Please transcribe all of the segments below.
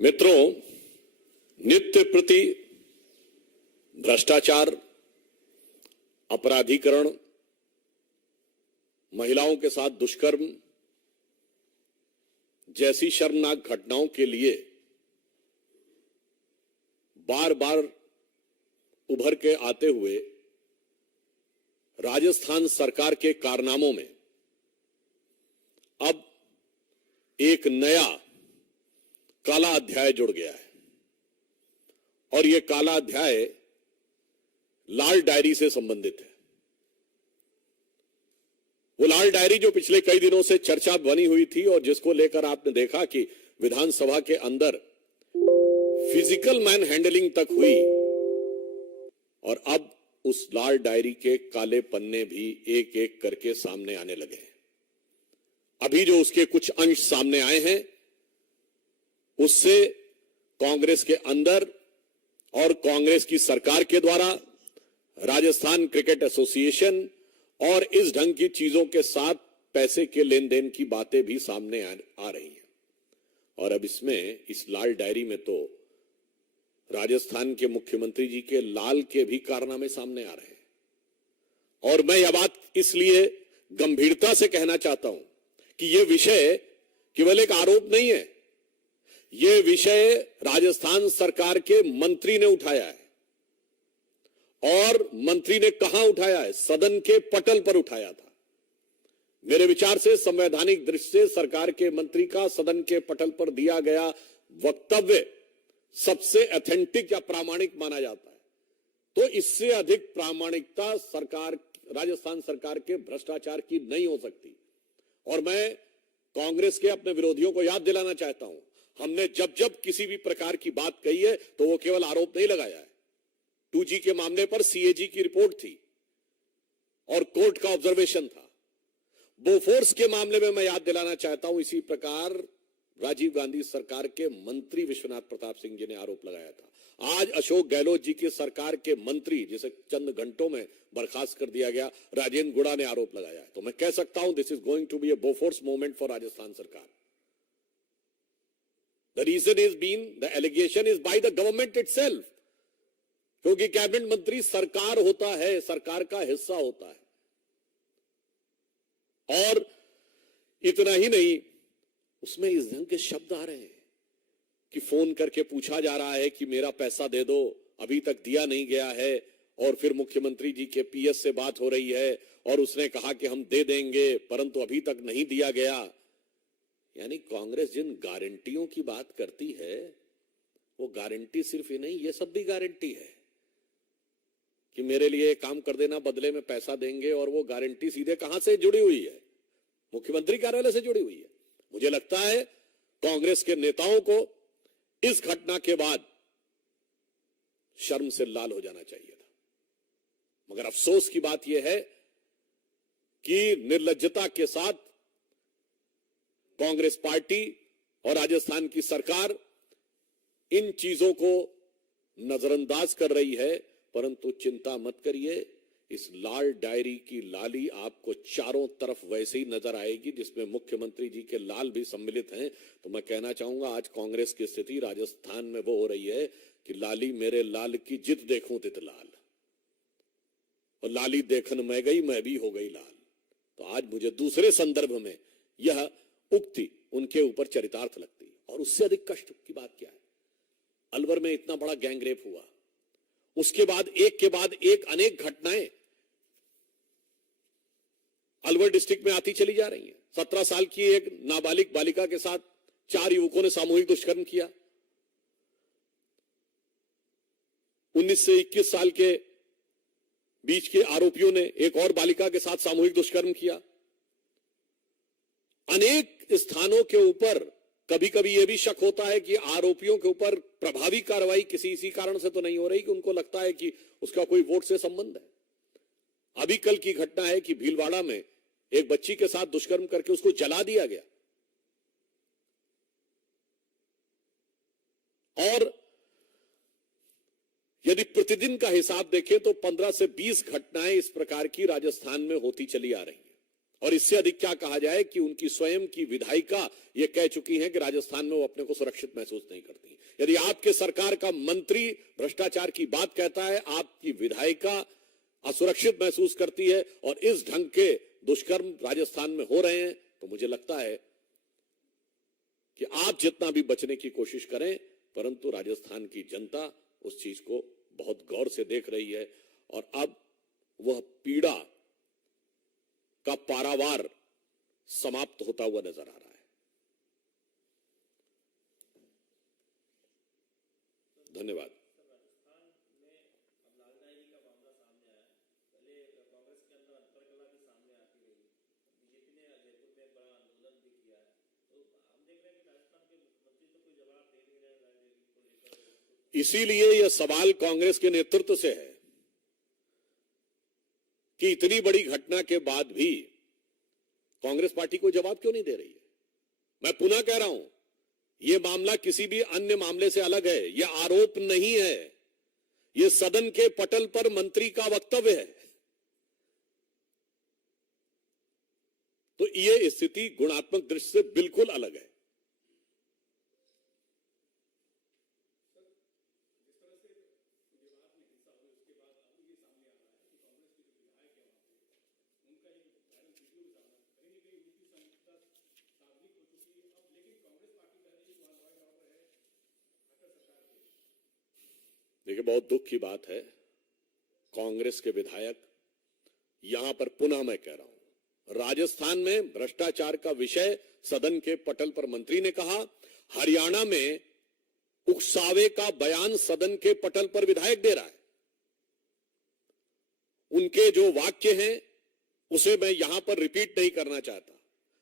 मित्रों, नित्य प्रति भ्रष्टाचार, अपराधीकरण, महिलाओं के साथ दुष्कर्म जैसी शर्मनाक घटनाओं के लिए बार बार उभर के आते हुए राजस्थान सरकार के कारनामों में अब एक नया काला अध्याय जुड़ गया है। और यह काला अध्याय लाल डायरी से संबंधित है। वो लाल डायरी जो पिछले कई दिनों से चर्चा बनी हुई थी और जिसको लेकर आपने देखा कि विधानसभा के अंदर फिजिकल मैन हैंडलिंग तक हुई, और अब उस लाल डायरी के काले पन्ने भी एक एक करके सामने आने लगे हैं। अभी जो उसके कुछ अंश सामने आए हैं, उससे कांग्रेस के अंदर और कांग्रेस की सरकार के द्वारा राजस्थान क्रिकेट एसोसिएशन और इस ढंग की चीजों के साथ पैसे के लेन देन की बातें भी सामने आ रही हैं। और अब इसमें इस लाल डायरी में तो राजस्थान के मुख्यमंत्री जी के लाल के भी कारनामे सामने आ रहे हैं। और मैं यह बात इसलिए गंभीरता से कहना चाहता हूं कि यह विषय केवल एक आरोप नहीं है। यह विषय राजस्थान सरकार के मंत्री ने उठाया है। और मंत्री ने कहां उठाया है? सदन के पटल पर उठाया था। मेरे विचार से संवैधानिक दृष्टि से सरकार के मंत्री का सदन के पटल पर दिया गया वक्तव्य सबसे ऑथेंटिक या प्रामाणिक माना जाता है। तो इससे अधिक प्रामाणिकता राजस्थान सरकार के भ्रष्टाचार की नहीं हो सकती। और मैं कांग्रेस के अपने विरोधियों को याद दिलाना चाहता हूं, हमने जब जब किसी भी प्रकार की बात कही है तो वो केवल आरोप नहीं लगाया है। 2G के मामले पर CAG की रिपोर्ट थी और कोर्ट का ऑब्जर्वेशन था। बोफोर्स के मामले में मैं याद दिलाना चाहता हूं, इसी प्रकार राजीव गांधी सरकार के मंत्री विश्वनाथ प्रताप सिंह जी ने आरोप लगाया था। आज अशोक गहलोत जी की सरकार के मंत्री, जिसे चंद घंटों में बर्खास्त कर दिया गया, राजेंद्र गुड़ा ने आरोप लगाया है। तो मैं कह सकता हूं this is going to be a Bofors moment for Rajasthan सरकार। The reason is the allegation is by the government itself, क्योंकि कैबिनेट मंत्री सरकार होता है, सरकार का हिस्सा होता है। और इतना ही नहीं, उसमें इस ढंग के शब्द आ रहे हैं कि फोन करके पूछा जा रहा है कि मेरा पैसा दे दो, अभी तक दिया नहीं गया है। और फिर मुख्यमंत्री जी के PS से बात हो रही है और उसने कहा कि हम दे देंगे, परंतु अभी तक नहीं दिया गया। यानी कांग्रेस जिन गारंटियों की बात करती है, वो गारंटी सिर्फ ही नहीं, ये सब भी गारंटी है कि मेरे लिए काम कर देना, बदले में पैसा देंगे। और वो गारंटी सीधे कहां से जुड़ी हुई है? मुख्यमंत्री कार्यालय से जुड़ी हुई है। मुझे लगता है कांग्रेस के नेताओं को इस घटना के बाद शर्म से लाल हो जाना चाहिए था। मगर अफसोस की बात यह है कि निर्लज्जता के साथ कांग्रेस पार्टी और राजस्थान की सरकार इन चीजों को नजरअंदाज कर रही है। परंतु चिंता मत करिए, इस लाल डायरी की लाली आपको चारों तरफ वैसे ही नजर आएगी, जिसमें मुख्यमंत्री जी के लाल भी सम्मिलित हैं। तो मैं कहना चाहूंगा, आज कांग्रेस की स्थिति राजस्थान में वो हो रही है कि लाली मेरे लाल की जित देखूं तित लाल, और लाली देखन मैं गई, मैं भी हो गई लाल। तो आज मुझे दूसरे संदर्भ में यह उक्ति उनके ऊपर चरितार्थ लगती है। और उससे अधिक कष्ट की बात क्या है? अलवर में इतना बड़ा गैंगरेप हुआ, उसके बाद एक के बाद एक अनेक घटनाएं अलवर डिस्ट्रिक्ट में आती चली जा रही हैं। 17 साल की एक नाबालिग बालिका के साथ 4 युवकों ने सामूहिक दुष्कर्म किया। 19 से 21 साल के बीच के आरोपियों ने एक और बालिका के साथ सामूहिक दुष्कर्म किया। अनेक स्थानों के ऊपर कभी कभी यह भी शक होता है कि आरोपियों के ऊपर प्रभावी कार्रवाई किसी इसी कारण से तो नहीं हो रही कि उनको लगता है कि उसका कोई वोट से संबंध है। अभी कल की घटना है कि भीलवाड़ा में एक बच्ची के साथ दुष्कर्म करके उसको जला दिया गया। और यदि प्रतिदिन का हिसाब देखें तो 15 से 20 घटनाएं इस प्रकार की राजस्थान में होती चली आ रही हैं। और इससे अधिक क्या कहा जाए कि उनकी स्वयं की विधायिका ये कह चुकी हैं कि राजस्थान में वो अपने को सुरक्षित महसूस नहीं करती। यदि आपके सरकार का मंत्री भ्रष्टाचार की बात कहता है, आपकी विधायिका असुरक्षित महसूस करती है और इस ढंग के दुष्कर्म राजस्थान में हो रहे हैं, तो मुझे लगता है कि आप जितना भी बचने की कोशिश करें, परंतु राजस्थान की जनता उस चीज को बहुत गौर से देख रही है और अब वह पीड़ा का पारावार समाप्त होता हुआ नजर आ रहा है। धन्यवाद। इसीलिए यह सवाल कांग्रेस के नेतृत्व से है कि इतनी बड़ी घटना के बाद भी कांग्रेस पार्टी कोई जवाब क्यों नहीं दे रही है। मैं पुनः कह रहा हूं, यह मामला किसी भी अन्य मामले से अलग है। यह आरोप नहीं है, यह सदन के पटल पर मंत्री का वक्तव्य है। तो यह स्थिति गुणात्मक दृष्टि से बिल्कुल अलग है। देखिए, बहुत दुख की बात है, कांग्रेस के विधायक, यहां पर पुनः मैं कह रहा हूं, राजस्थान में भ्रष्टाचार का विषय सदन के पटल पर मंत्री ने कहा, हरियाणा में उकसावे का बयान सदन के पटल पर विधायक दे रहा है। उनके जो वाक्य हैं उसे मैं यहां पर रिपीट नहीं करना चाहता,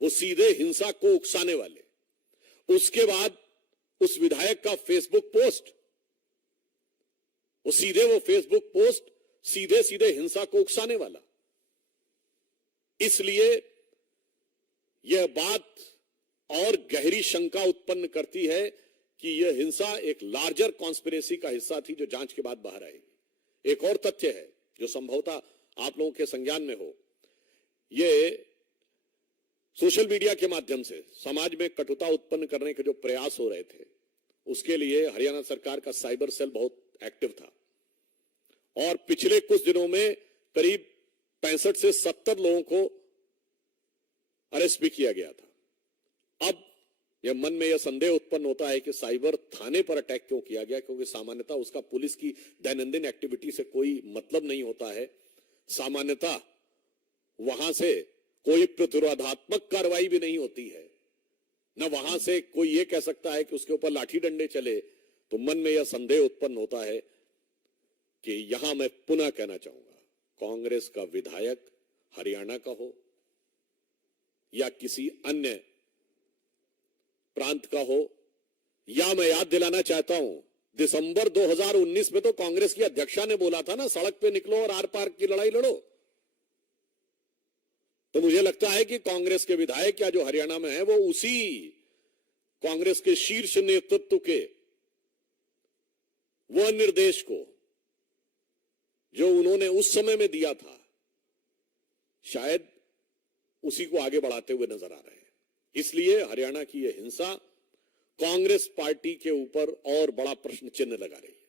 वो सीधे हिंसा को उकसाने वाले। उसके बाद उस विधायक का फेसबुक पोस्ट, वो फेसबुक पोस्ट सीधे सीधे हिंसा को उकसाने वाला। इसलिए यह बात और गहरी शंका उत्पन्न करती है कि यह हिंसा एक लार्जर कॉन्स्पिरेसी का हिस्सा थी जो जांच के बाद बाहर आएगी। एक और तथ्य है जो संभवतः आप लोगों के संज्ञान में हो, यह सोशल मीडिया के माध्यम से समाज में कटुता उत्पन्न करने के जो प्रयास हो रहे थे, उसके लिए हरियाणा सरकार का साइबर सेल बहुत एक्टिव था और पिछले कुछ दिनों में करीब 65 से 70 लोगों को अरेस्ट भी किया गया था। अब यह मन में यह संदेह उत्पन्न होता है कि साइबर थाने पर अटैक क्यों किया गया, क्योंकि सामान्यतः उसका पुलिस की दैनंदिन एक्टिविटी से कोई मतलब नहीं होता है। सामान्यतः वहां से कोई प्रतिरोधात्मक कार्रवाई भी नहीं होती है, न वहां से कोई यह कह सकता है कि उसके ऊपर लाठी डंडे चले। तो मन में यह संदेह उत्पन्न होता है कि यहां मैं पुनः कहना चाहूंगा, कांग्रेस का विधायक हरियाणा का हो या किसी अन्य प्रांत का हो, या मैं याद दिलाना चाहता हूं, दिसंबर 2019 में तो कांग्रेस की अध्यक्षा ने बोला था ना, सड़क पे निकलो और आर पार की लड़ाई लड़ो। तो मुझे लगता है कि कांग्रेस के विधायक या जो हरियाणा में है वो उसी कांग्रेस के शीर्ष नेतृत्व के वह निर्देश को जो उन्होंने उस समय में दिया था, शायद उसी को आगे बढ़ाते हुए नजर आ रहे हैं। इसलिए हरियाणा की यह हिंसा कांग्रेस पार्टी के ऊपर और बड़ा प्रश्न चिन्ह लगा रही है।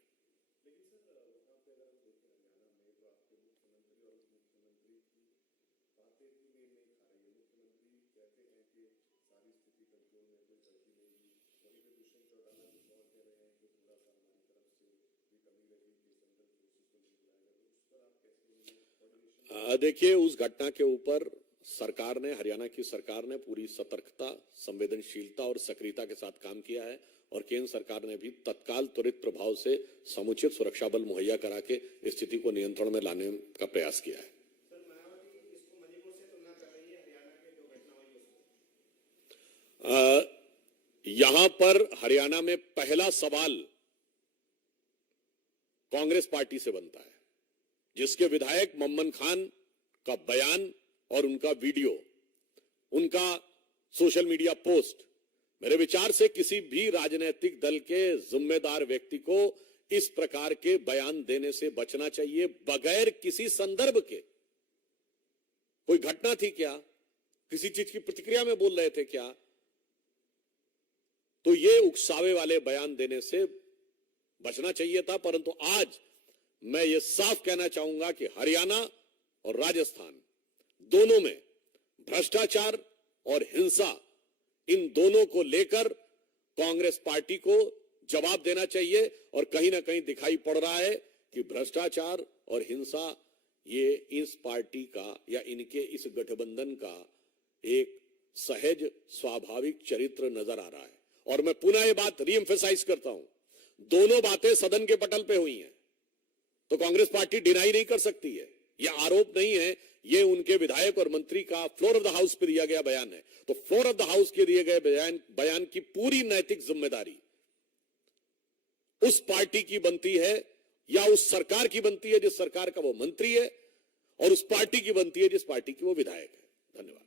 देखिए, उस घटना के ऊपर सरकार ने, हरियाणा की सरकार ने पूरी सतर्कता, संवेदनशीलता और सक्रियता के साथ काम किया है और केंद्र सरकार ने भी तत्काल त्वरित प्रभाव से समुचित सुरक्षा बल मुहैया करा के स्थिति को नियंत्रण में लाने का प्रयास किया है। यहां पर हरियाणा में पहला सवाल कांग्रेस पार्टी से बनता है, जिसके विधायक मम्मन खान का बयान और उनका वीडियो, उनका सोशल मीडिया पोस्ट, मेरे विचार से किसी भी राजनीतिक दल के जिम्मेदार व्यक्ति को इस प्रकार के बयान देने से बचना चाहिए, बगैर किसी संदर्भ के। कोई घटना थी क्या, किसी चीज की प्रतिक्रिया में बोल रहे थे क्या? तो ये उकसावे वाले बयान देने से बचना चाहिए था। परंतु आज मैं ये साफ कहना चाहूंगा कि हरियाणा और राजस्थान दोनों में भ्रष्टाचार और हिंसा, इन दोनों को लेकर कांग्रेस पार्टी को जवाब देना चाहिए। और कहीं ना कहीं दिखाई पड़ रहा है कि भ्रष्टाचार और हिंसा ये इस पार्टी का या इनके इस गठबंधन का एक सहज स्वाभाविक चरित्र नजर आ रहा है। और मैं पुनः ये बात रीएम्फेसाइज करता हूं, दोनों बातें सदन के पटल पे हुई हैं, तो कांग्रेस पार्टी डिनाई नहीं कर सकती है। यह आरोप नहीं है, यह उनके विधायक और मंत्री का फ्लोर ऑफ द हाउस पे दिया गया बयान है। तो फ्लोर ऑफ द हाउस के दिए गए बयान की पूरी नैतिक जिम्मेदारी उस पार्टी की बनती है या उस सरकार की बनती है जिस सरकार का वो मंत्री है, और उस पार्टी की बनती है जिस पार्टी की वो विधायक है। धन्यवाद।